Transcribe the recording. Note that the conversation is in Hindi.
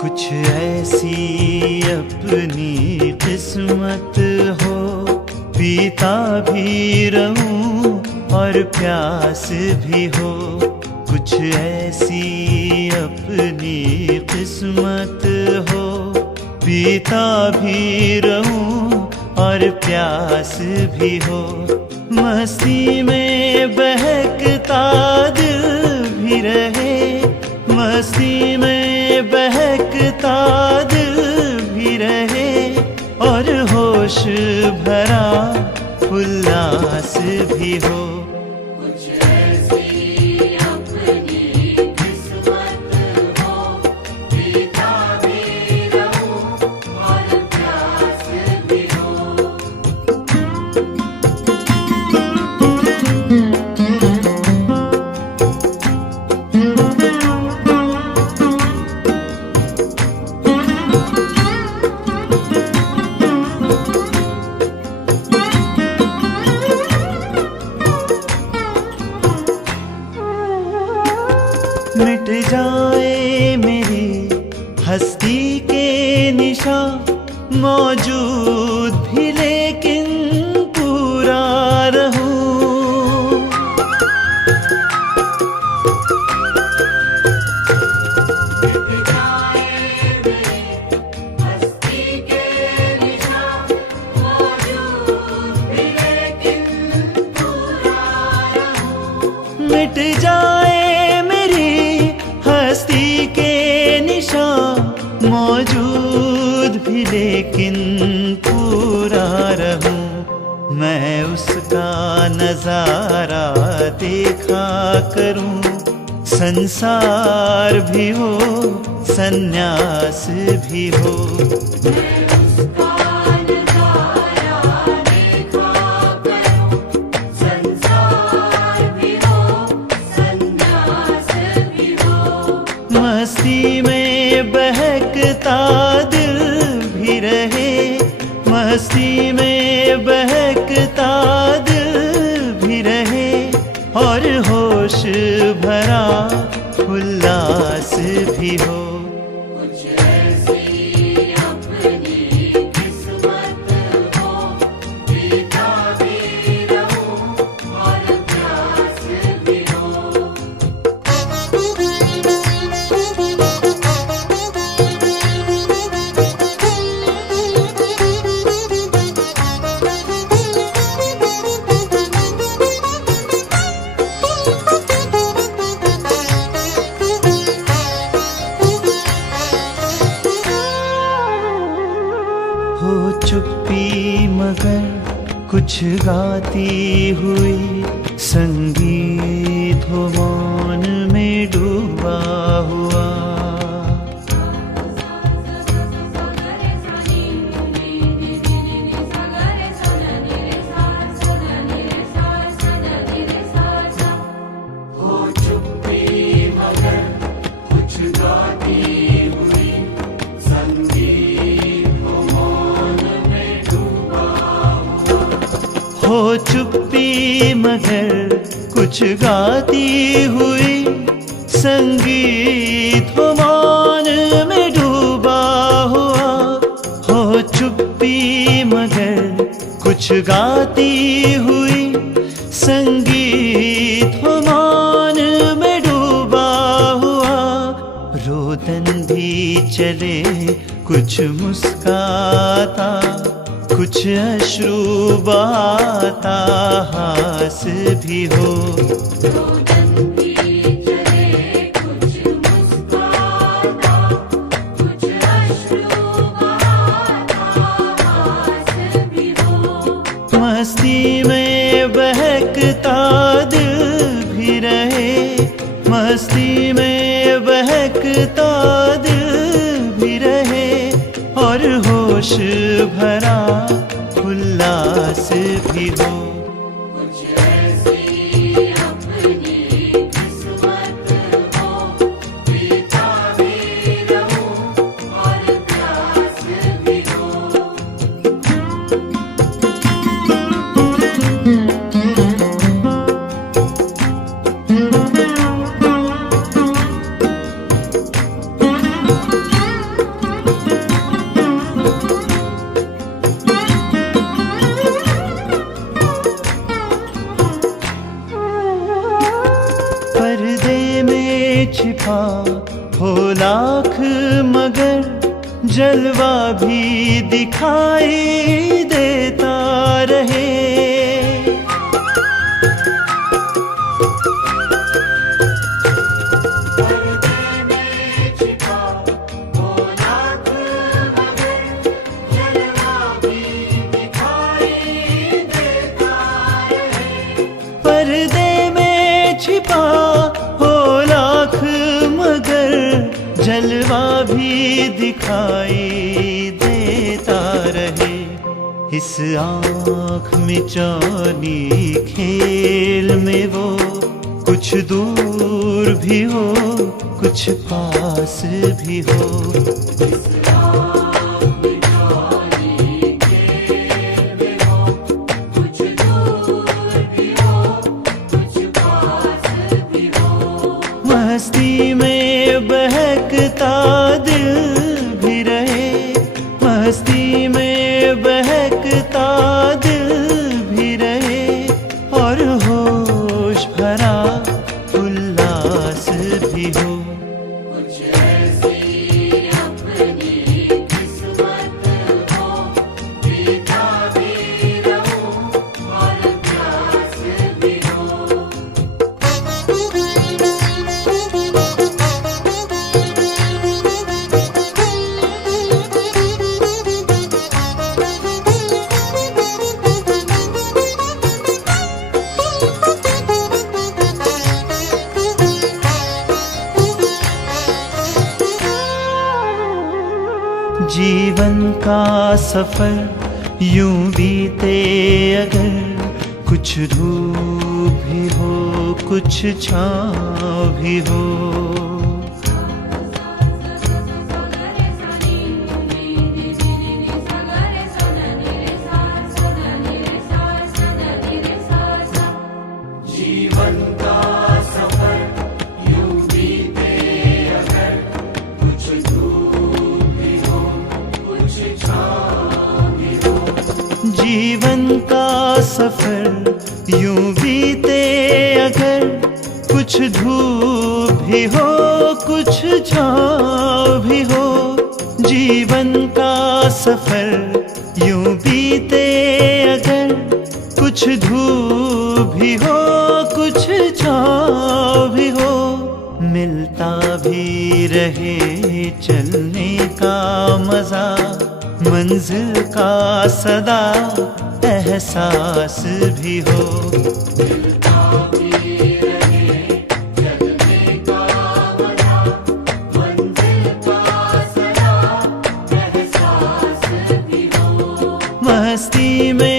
कुछ ऐसी अपनी किस्मत हो, पीता भी रहूं और प्यास भी हो। कुछ ऐसी अपनी किस्मत हो, पीता भी रहूं और प्यास भी हो। मस्ती में बहकता दिल भी रहे, मस्ती में बहकता दिल भी रहे, और होश भरा उल्लास भी हो। मिट जाए मेरी हस्ती के निशान, मौजूद भी लेकिन पूरा रहूं। मिट जाए मेरी हस्ती के निशान, मौजूद भी लेकिन पूरा रहूं। मिट जाए हस्ती के निशान, मौजूद भी लेकिन पूरा रहूं। मैं उसका नजारा देखा करूं, संसार भी हो सन्यास भी हो। मस्ती में बहकता दिल भी रहे, मस्ती में बहकता दिल भी रहे, और होश भरा उल्लास भी हो। हो चुप्पी मगर कुछ गाती हुई, संगीत हो मौन में डूबा हुआ। हो चुप्पी मगर कुछ गाती हुई, हो चुप्पी मगर कुछ गाती हुई, संगीत हो मौन में डूबा हुआ। हो चुप्पी मगर कुछ गाती हुई, संगीत हो मौन में डूबा हुआ। रोदन भी चले कुछ मुस्काता, कुछ अश्रु बहाता हास भी हो। रोदन भी चले कुछ मुस्काता, कुछ अश्रु बहाता हास भी हो। मस्ती में बहकता दिल भी रहे, मस्ती में बहकता दिल भी रहे, और होश भरा उल्लास भी हो। हो लाख मगर जलवा भी दिखाई देता रहे। पर्दे में छिपा हो लाख मगर जलवा भी दिखाई देता रहे। इस आँख मिचौनी खेल में वो कुछ दूर भी हो कुछ पास भी हो। मस्ती में बहकता दिल भी रहे, मस्ती में बहकता दिल भी रहे, और होश भरा उल्लास भी हो। कुछ ऐसी अपनी किस्मत हो, पीता भी रहूं और प्यास भी हो। जीवन का सफर यूं बीते अगर कुछ धूप भी हो कुछ छाँव भी हो। जीवन का सफर यूं बीते अगर कुछ धूप भी हो कुछ छाँव भी हो। जीवन का सफर यूं बीते अगर कुछ धूप भी हो कुछ छाँव भी हो। जीवन का सफर यूं बीते अगर कुछ धूप भी हो कुछ छाँव भी हो। मिलता भी रहे चलने का मजा, मंजिल का सदा एहसास भी हो। मिलता भी रहे चलने का मजा, मंजिल का सदा एहसास भी हो। मस्ती में